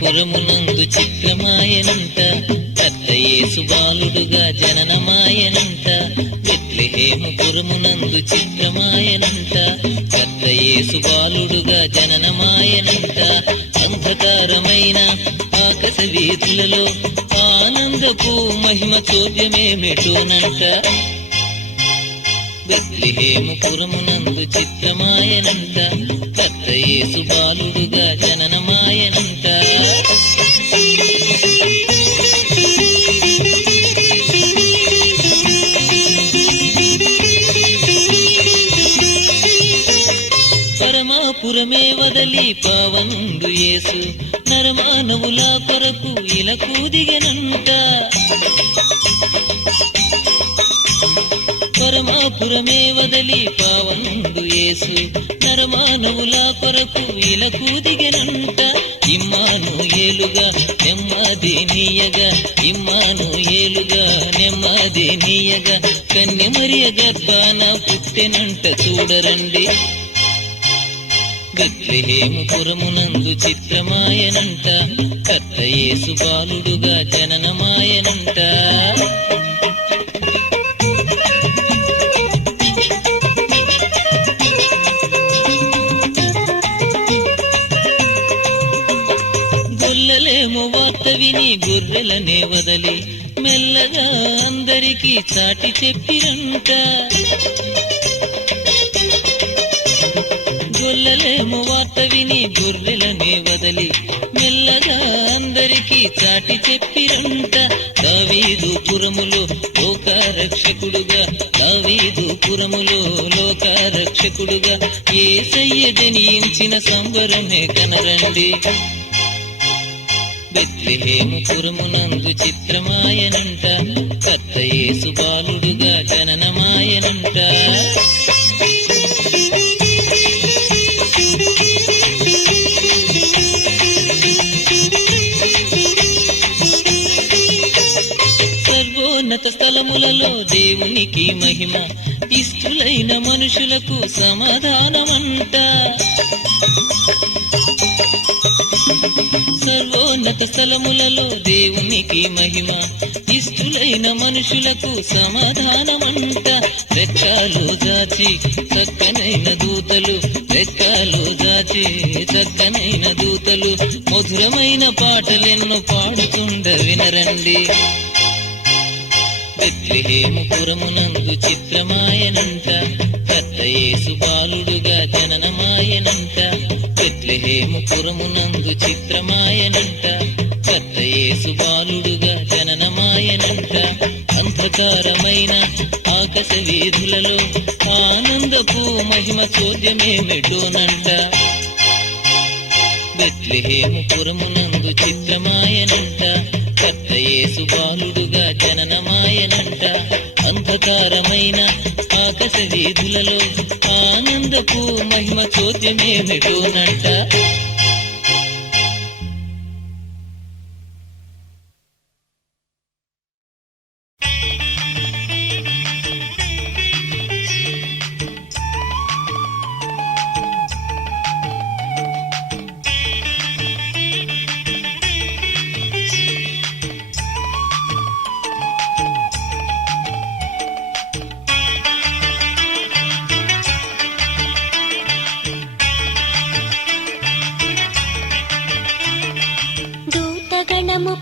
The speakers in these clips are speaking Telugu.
పురమునందు చిత్రమాయనంట పెద్ద యేసు బాలుడుగా జననమాయనంట. బెత్లెహేము పురమునందు చిత్రమాయనంట పెద్ద యేసు బాలుడుగా జననమాయనంట. అంధకారమైన ఆకాశ వీధులలో ఆనందపు మహిమ చోద్యమేమిటోనంట. బెత్లెహేము పురమునందు చిత్రమాయనంట పెద్ద యేసు బాలుడుగా జననమాయనంట. పరమాపురమే వదలి పావనుండు యేసు నరమానవుల కొరకు ఇలకు దిగనంట. పరమాపురమే వదలి పావనుండు యేసు నరమానవుల కొరకు ఇలకు దిగనంట. ఇమ్మానుయేలుగా నెమ్మది నీయగా ఇమ్మానుయేలుగా నెమ్మది నీయగా కన్య మరియ గర్భాన పుట్టెనంట చూడరండి. బెత్లెహేము పురమునందు చిత్రమాయనంట పెద్ద యేసు బాలుడుగా జననమాయనంట. గొల్లలేమో వార్త విని గొర్రెలనే వదలి మెల్లగా అందరికీ చాటి చెప్పిరంట. గొల్లలేమో వార్త విని గొర్రెలనే వదలి మెల్లగా అందరికీ చాటి చెప్పిరంట. దావీదు పురములో లోకరక్షకుడుగా దావీదు పురములో లోకరక్షకుడుగా యేసయ్య జనించిన సంబరమే కనరండి. బెత్లెహేము పురమునందు చిత్రమాయనంట పెద్ద యేసు బాలుడుగా జననమాయనంట. సర్వోన్నత స్థలములలో దేవునికి మహిమ ఇష్టులైన మనుషులకు సమాధానమంట. సర్వోన్నత స్థలములలో దేవునికి మహిమ ఇష్టులైన మనుషులకు సమాధానమంట. రెక్కలు దాచి చక్కనైన దూతలు రెక్కలు దాచి చక్కనైన దూతలు మధురమైన పాటలెన్నో పాడుతుండ వినరండి. బెత్లెహేము పురమునందు చిత్రమాయనంట పెద్ద యేసు బాలుడుగా జననమాయనంట. బెత్లెహేము పురమునందు చిత్రమాయనంట పెద్ద యేసు బాలుడుగా జననమాయనంట. అంధకారమైన ఆకాశ వీధులలో ఆనందపు మహిమ చోద్యమేమిటోనంట. బెత్లెహేము పురమునందు చిత్రమాయనంట పెద్ద యేసు బాలుడుగా జననమాయనంట. అంధకారమైన ఆకాశ వీధులలో ఆనందపు మహిమ చోద్యమేమిటోనంట.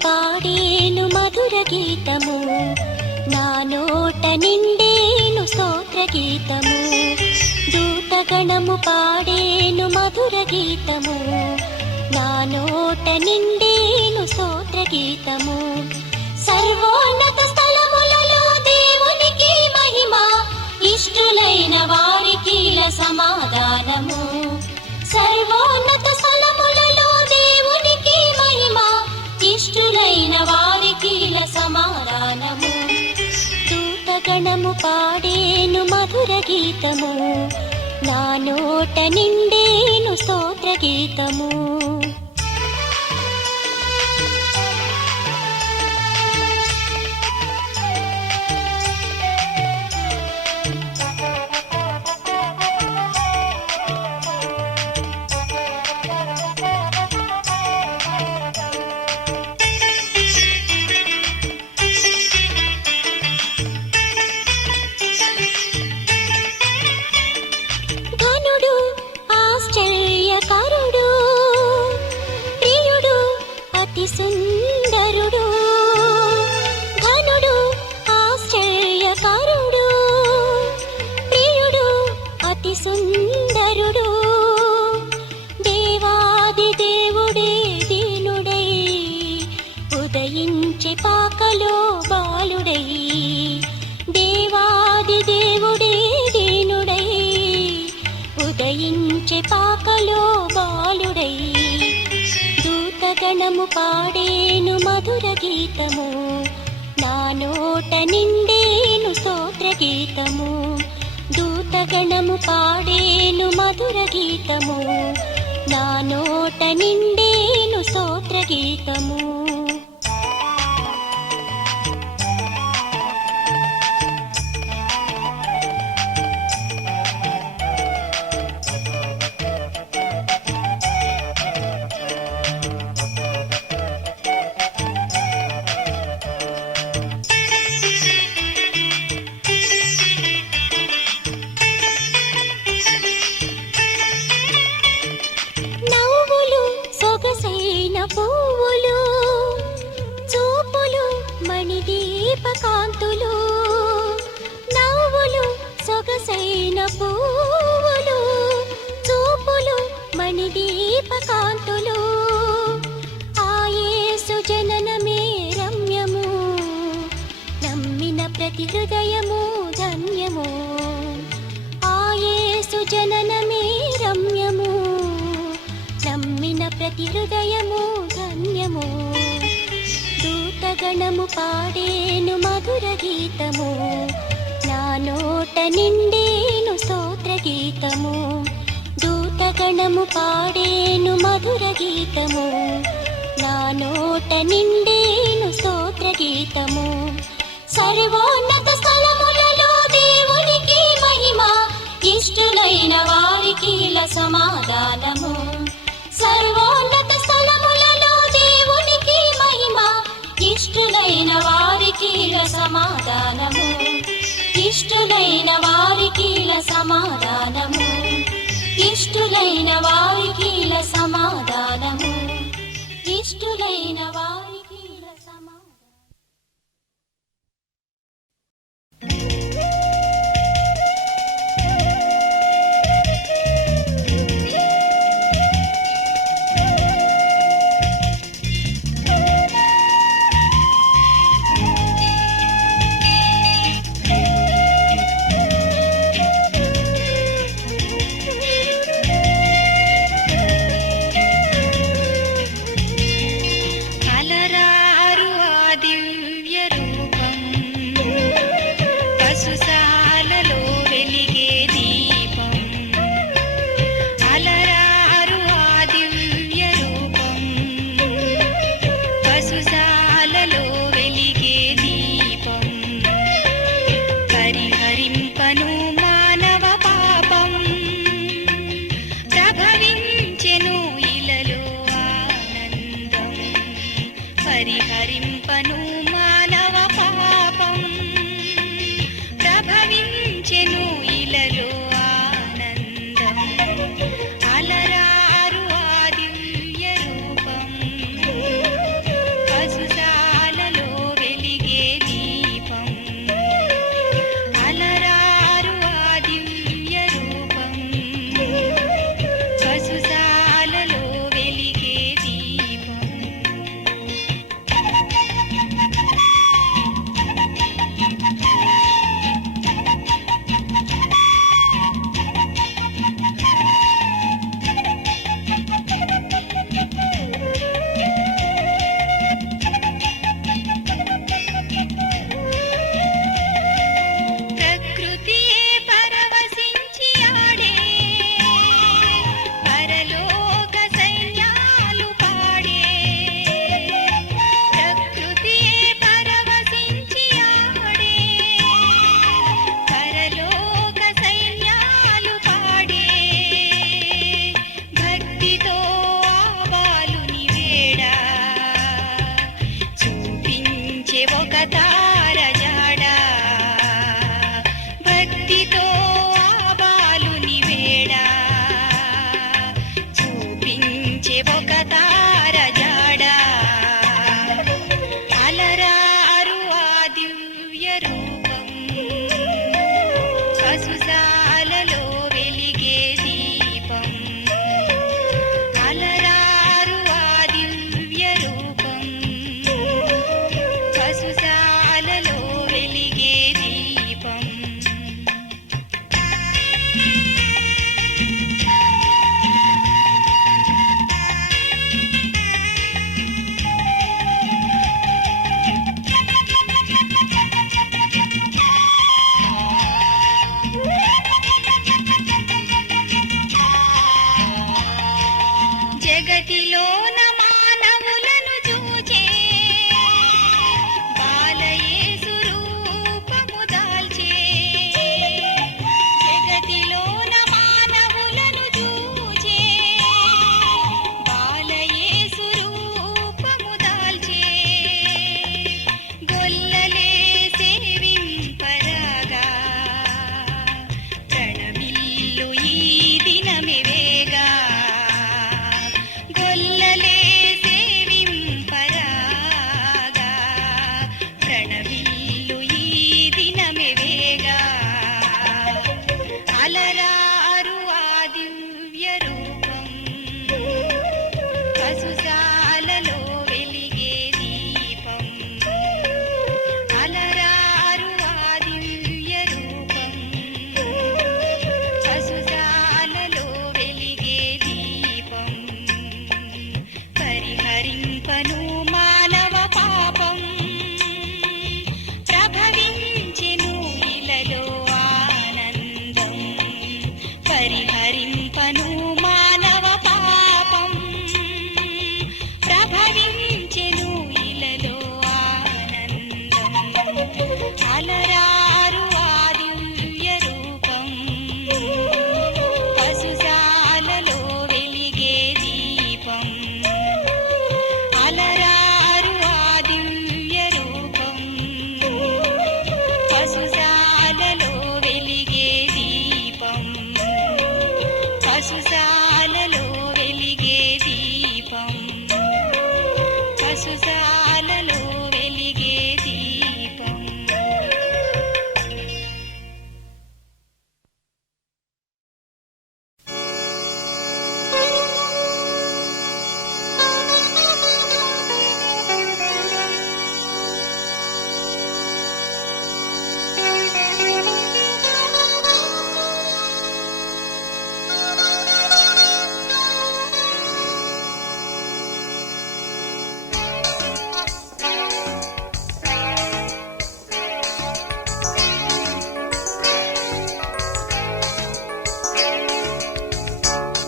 పాడేను మధుర గీతము నా నోట నిండేను స్తోత్ర గీతము. దూతగణము పాడేను మధుర గీతము నా నోట నిండేను స్తోత్ర గీతము. సర్వోన్నత స్థలములలో దేవునికి మహిమ ఇష్టులైన వారికి సమాధానము. సర్వోన్నత స్థలములలో దేవునికి మహిమ ఇష్టులైన వారికి సమాధానము. దూతగణము పాడేను మధుర గీతము నా నోట నిండేను స్తోత్ర గీతము. సుందరుడు ఘనుడు ఆశ్చర్యకరుడు ప్రియుడు అతి సుందరుడు దేవాది దేవుడే దీనుడై ఉదయించే పాకలో బాలుడై దేవాది దేవుడే దీనుడై ఉదయించే పాకలో బాలుడై దూతగణము పాడేను మధుర గీతము నా నోట నిండేను స్తోత్ర గీతము దూతగణము పాడేను మధుర గీతము నా నోట నిండేను స్తోత్ర గీతము పువ్వులు చూపులు మణిదీపకాంతులు నవ్వులు సొగసైన పువ్వులు చూపులు మణిదీపకాంతులు ఆ యేసు జననమే రమ్యము నమ్మిన ప్రతి హృదయము ధన్యము ఆ యేసు జననమే రమ్యము నమ్మిన ప్రతి హృదయము ధన్యము దూతగణము పాడేను మధుర గీతము నా నోట నిండేను స్తోత్ర గీతము దూతగణము పాడేను మధుర గీతము నా నోట నిండేను స్తోత్ర గీతము సర్వోన్నత స్థలములలో దేవునికి మహిమ ఇష్టులైన వారికి సమాధానము సర్వోన్నత స్థలములలో దేవునికి మహిమ ఇష్టులైన వారికి సమాధానము ఇష్టులైన వారికి సమాధానము ఇష్టులైన వారికి సమాధానము ఇష్టులైన వారికి సమాధానము పరిహరింపను మానవ పాపం ప్రభవించెను ఇలలో ఆనందం పరిహరింపను మానవ పాపం ప్రభవించెను ఇలలో ఆనందం అలరారు ఆ దివ్య రూపం పశుశాలలో వెలిగే దీపం అలరారు ఆ దివ్య రూపం పశుశాలలో వెలిగే దీపం పశుశాలలో వెలిగే దీపం పశుశాలలో వెలిగే దీపం.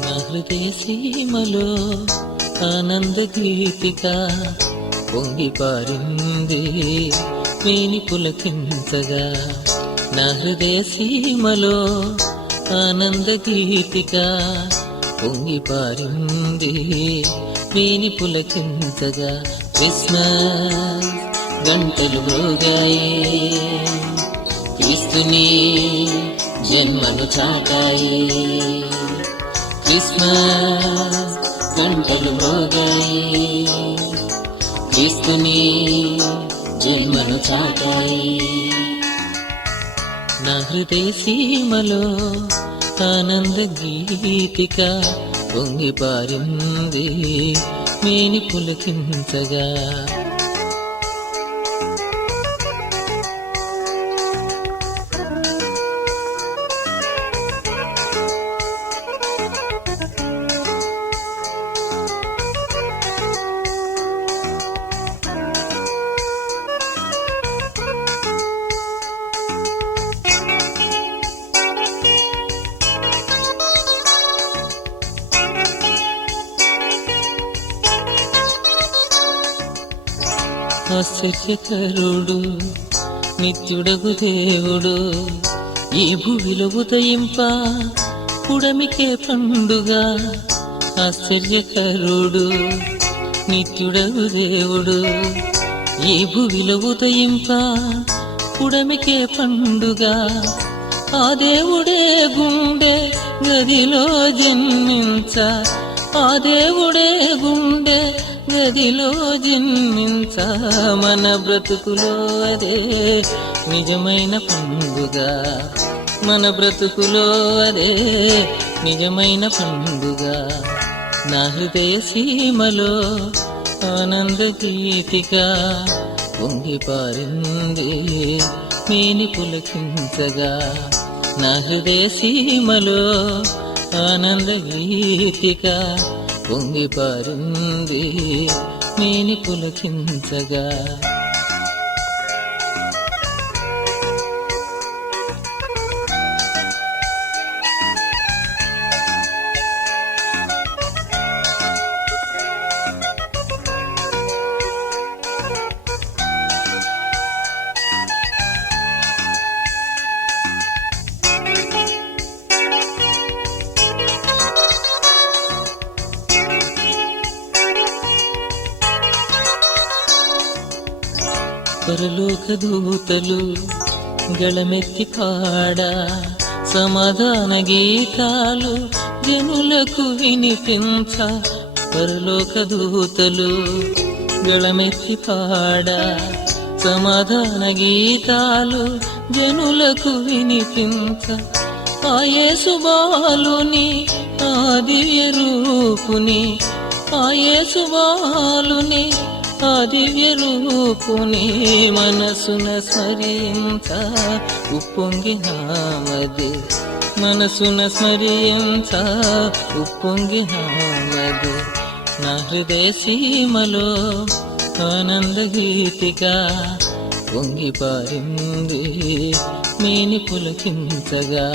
నా హృదయ సీమలో ఆనంద గీతిక పొంగి పారింది మేని పులకించగా నా హృదయ సీమలో ఆనంద గీతిక పొంగి పారింది మేని పులకించగా క్రిస్మస్ గంటలు మోగాయి క్రీస్తుని జన్మను చాటాయి క్రిస్మస్ గంటలు మోగాయి క్రీస్తుని జన్మను చాటాయి నా హృదయ సీమలో ఆనంద గీతిక పొంగి పారింది మేని పులకించగా ఆశ్చర్యకరుడు నిత్యుడగు దేవుడు ఈ భూమిలో ఉదయింప పుడమికే పండుగ ఆశ్చర్యకరుడు నిత్యుడగు దేవుడు ఈ భూమిలో ఉదయింప పుడమికే పండుగ ఆ దేవుడే గుండె గదిలో జన్మించ ఆ దేవుడే గుండె గదిలో జన్మించ మన బ్రతుకులో అదే నిజమైన పండుగ మన బ్రతుకులో అదే నిజమైన పండుగ నా హృదయ సీమలో ఆనంద గీతిక పొంగి పారింది మేని పులకించగా నా హృదయ సీమలో ఆనంద గీతిక పొంగి పారింది మేని పులకించగా పరలోక దూతలు గళమెత్తి పాడ సమాధాన గీతాలు జనులకు వినిపించ పరలోక దూతలు గళమెత్తి పాడ సమాధాన గీతాలు జనులకు వినిపించ ఆ యేసు బాలుని ఆ దివ్య రూపుని ఆ యేసు బాలుని ఆ దివ్య రూపుని మనసున స్మరించ ఉప్పొంగినామది మనసున స్మరించ ఉప్పొంగినామది నా హృదయ సీమలో ఆనంద గీతిగా పొంగి పారింది మేని పులకించగా.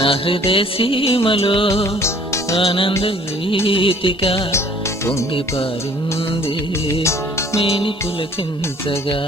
నా హృదయ సీమలో ఆనంద గీతిగా పొంగి పారింది మేని పులకించగా.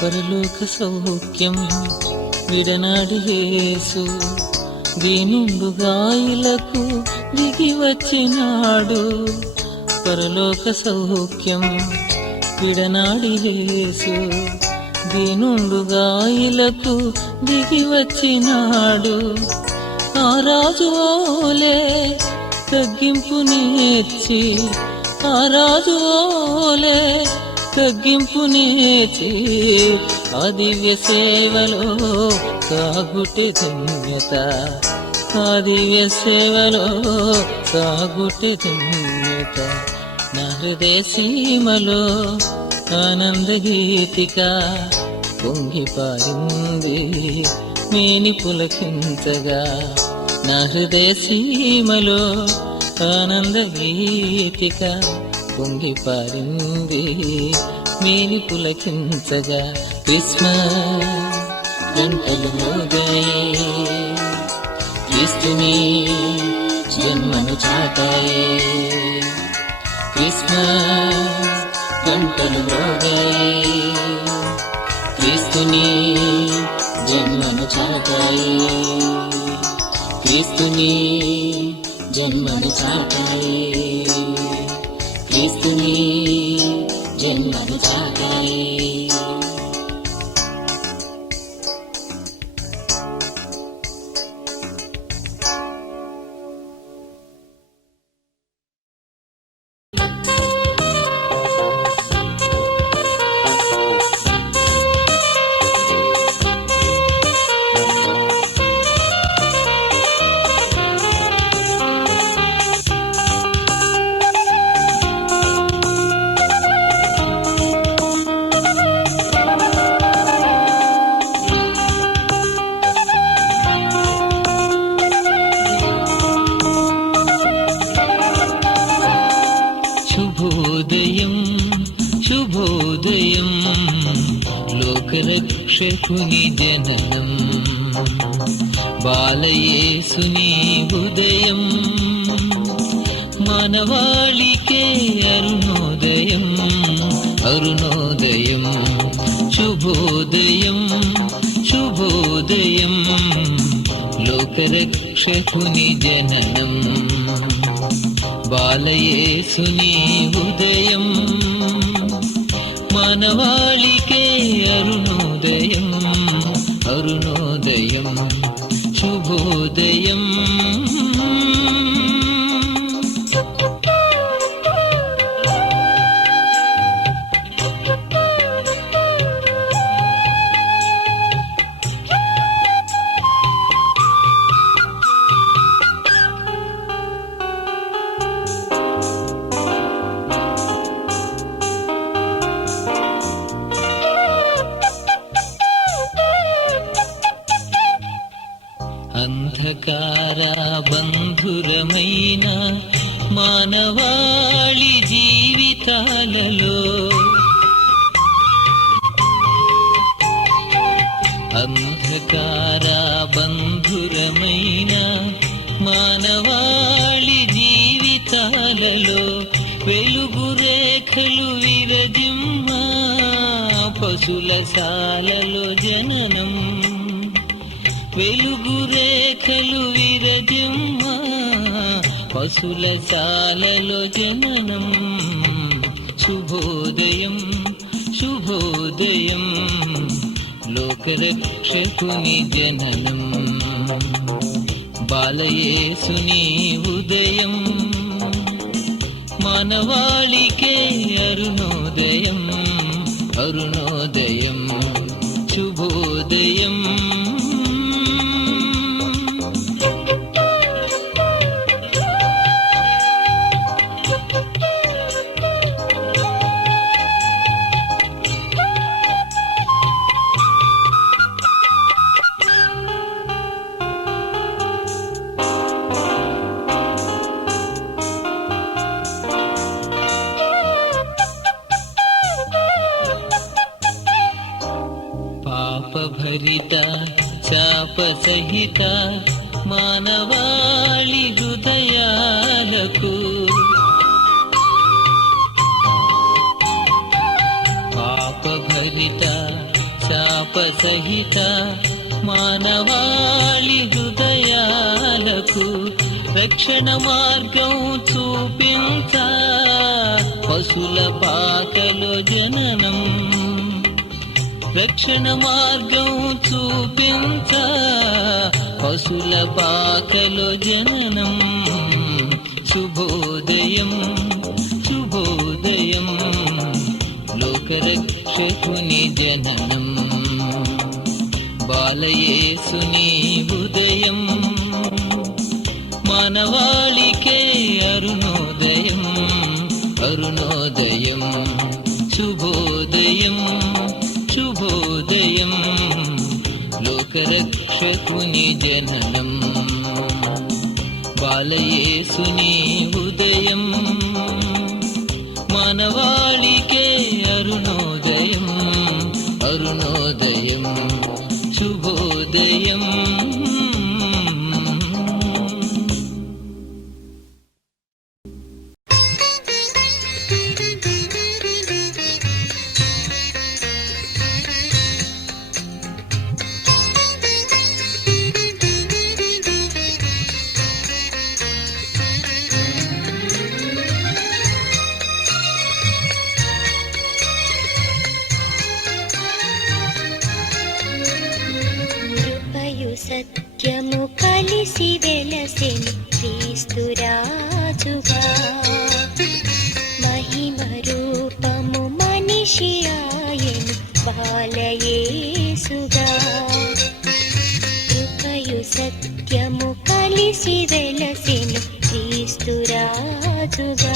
పరలోక సౌఖ్యం విడనాడి యేసు దీనుండు గాయులకు దిగి వచ్చినాడు. పరలోక సౌఖ్యం విడనాడి యేసు దీనుండు గాయులకు దిగి వచ్చినాడు. ఆ రాజు ఓలే తగ్గింపు నేర్చి, ఆ రాజు ఓలే తగ్గింపు నేర్చి ఆ దివ్య సేవలో సాగుటే ధన్యత, ఆ దివ్య సేవలో సాగుటే ధన్యత. నా హృదయ సీమలో ఆనంద గీతిక పొంగి పారింది మేని పులకించగా. నా హృదయ సీమలో ఆనంద గీతిక పొంగి పారింది మేని పులకించగా. క్రిస్మస్ గంటలు మోగాయి, క్రీస్తుని జన్మను చాటాయి. క్రిస్మస్ గంటలు మోగాయి, క్రీస్తుని జన్మను చాటాయి. క్రీస్తుని జన్మను చాటాయి, క్రీస్తుని జన్మను చాటాయి. శుభోదయం శుభోదయం లోకరక్షకుని జననం, బాలయేసుని ఉదయం మానవాళికే అరుణోదయం అరుణోదయం. శుభోదయం శుభోదయం లోకరక్షకుని జననం, బాలయేసుని ఉదయం మానవాళికే అరుణోదయం అరుణోదయం. శుభోదయం అంధకార బంధురమైన మానవాళి జీవితాలలో, అంధకార బంధురమైన మానవాళి జీవితాలలో వెలుగు రేఖలు విరజిమ్మ పశుల శాలలో జననం. వెలుగు రేఖలు విరజిమ్మ పశుల శాలలో జననం. శుభోదయం శుభోదయం లోకరక్షకుని జననం, బాలయేసుని ఉదయం మానవాళికే అరుణోదయం అరుణోదయం శుభోదయం. పాపభరిత శాపసహిత మానవాళి హృదయాలకు పాపభరిత శాపసహిత మానవాళి హృదయాలకు రక్షణ మార్గం చూపించ పశుల పాకలో జననం రక్షణ మార్గం చూపించ పశుల పాకలో జననం. శుభోదయం శుభోదయం లోకరక్షకుని జననం. బాలయేసుని ఉదయం మానవాళికే అరుణోదయం అరుణోదయం శుభోదయం శుభోదయం లోకరక్షకుని జననం. బాలయేసుని ఉదయం మానవాళికే అరుణోదయం అరుణోదయం శుభోదయం. సత్యము కలిసి వెలసెను క్రీస్తురాజుగా మహిమ రూపము మనిషి ఆయను బాలయేసుగా. కృపయు సత్యము కలిసి వెలసెను క్రీస్తురాజుగా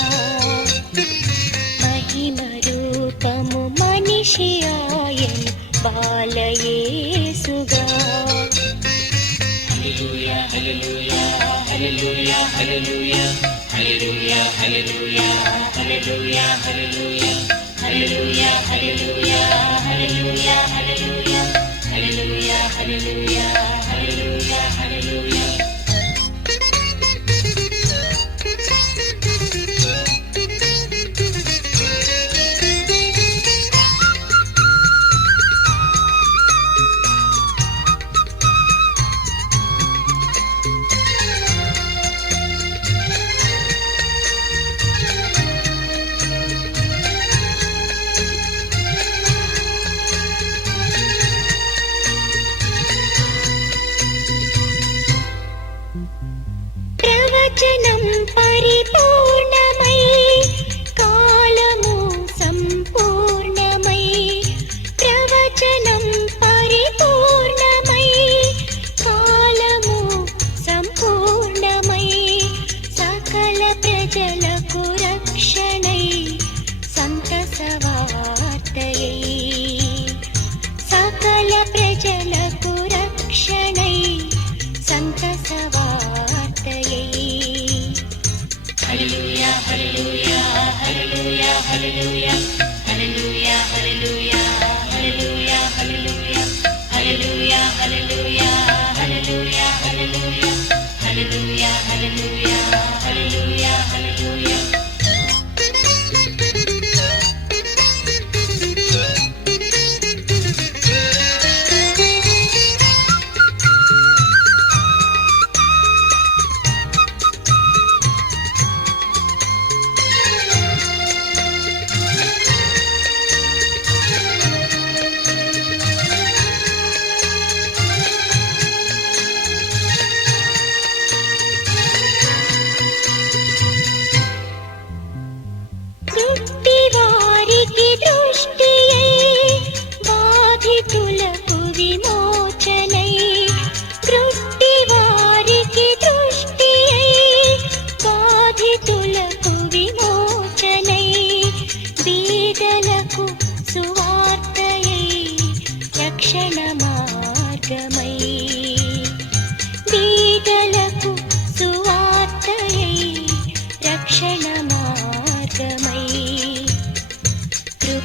మహిమ రూపము మనిషి ఆయను బాలయేసుగా. Hallelujah, hallelujah, hallelujah, hallelujah, hallelujah, hallelujah, hallelujah, hallelujah, hallelujah, hallelujah, hallelujah, hallelujah, hallelujah, hallelujah, hallelujah. ప్రవచనం పరిపూర్ణమై కాలము సంపూర్ణమై ప్రవచనం పరిపూర్ణమై కాలము సంపూర్ణమై సకల ప్రజలకు రక్షణై సంతసవార్తయై సకల ప్రజలకు రక్షణై సంతసవార్తయై. Hallelujah, hallelujah, hallelujah, hallelujah, hallelujah, hallelujah, hallelujah, hallelujah, hallelujah, hallelujah, hallelujah, hallelujah, hallelujah, hallelujah, hallelujah, hallelujah.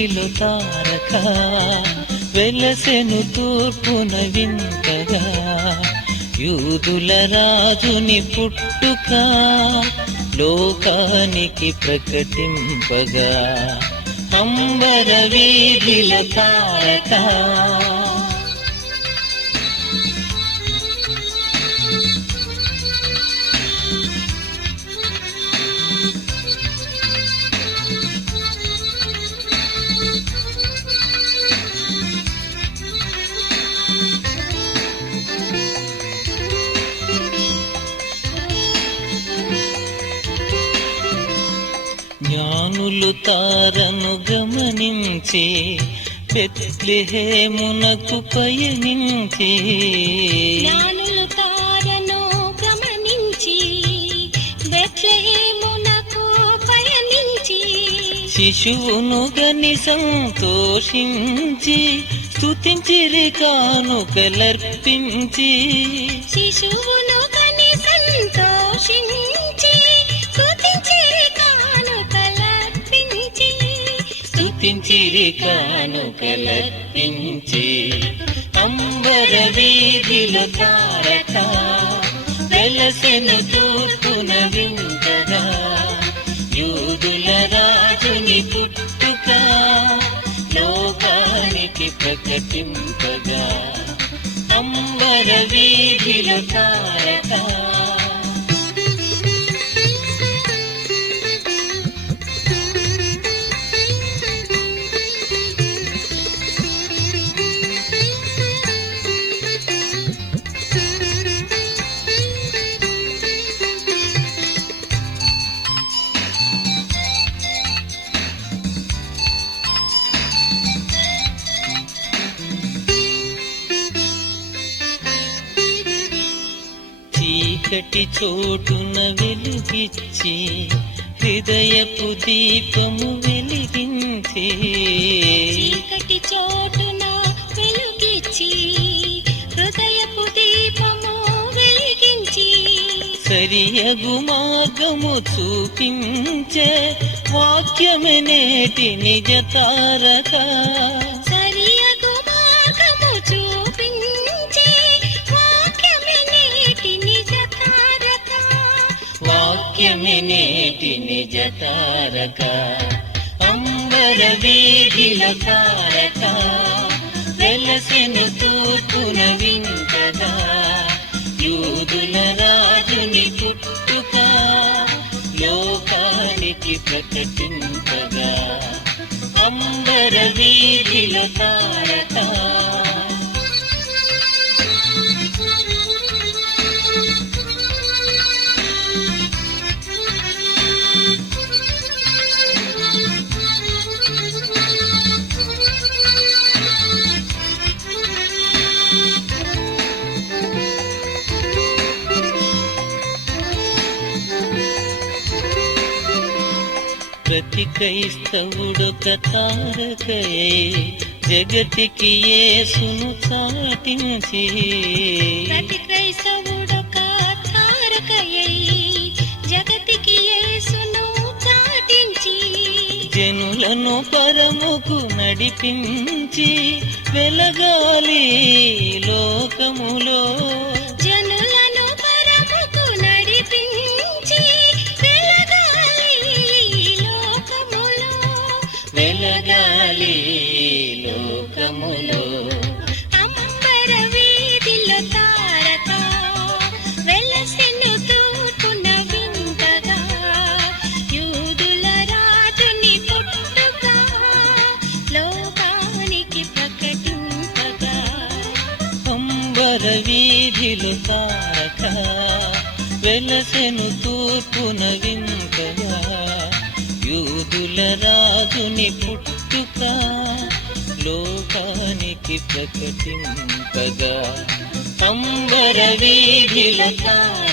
వీధిలో తారక వెలసెను తూర్పున వింతగా యూదుల రాజుని పుట్టుక లోకానికి ప్రకటింపగా అంబర వీధిల తారక జ్ఞానులు తారను గమనించి బెత్లెహేమునకు పయనించి జ్ఞానులు తారను గమనించి బెత్లెహేమునకు పయనించి శిశువును గని సంతోషించి స్తుతించిరి కానుకలర్పించి శిశువును కని సంతోషించి స్తుతించిరి కానుకలర్పించి స్తుతించిరి కానుకలర్పించి అంబర వీధిలో తారక వెలసెను తూర్పున వింతగా యూదుల రాజుని పుట్టుక లోకానికి ప్రకటింపగా అంబర వీధిలో తారక చీకటి చోటున వెలుగిచ్చి హృదయపు దీపము వెలిగించి చీకటి చోటున వెలుగిచ్చి హృదయపు దీపము వెలిగించి సరియగు మార్గము చూపించే వాక్యమే నేటి నిజ తారక సరియగు మార్గము చూపించి వాక్యమే నేటి నిజ తారక వాక్యమే నేటి నిజ తారక అంబర వీధిలో తారక వెలసెను తూర్పున వింతగా యూదుల రాజుని పుట్టుక లోకానికి ప్రకటింపగా అంబర వీధిలో తారక ప్రతి క్రైస్తవుడొక తారకయే జగతికి యేసును చాటించి ప్రతి క్రైస్తవుడొక తారకయై జగతికి యేసును చాటించి జనులను పరముకు నడిపించి వెలగాలి లోకములో జనులను పరముకు నడిపించి వెలగాలి లోకములో అంబర వీధిలో తారక వెలసెను తూర్పున వింతగా యూదుల రాజుని పుట్టుక లోకానికి ప్రకటింపగా అంబర వీధిలో తారక వెలసెను తూర్పున వింతగా యూదుల రాజుని పుట్టుక లోకానికి ప్రకటింపగా అంబర వీధిల తారక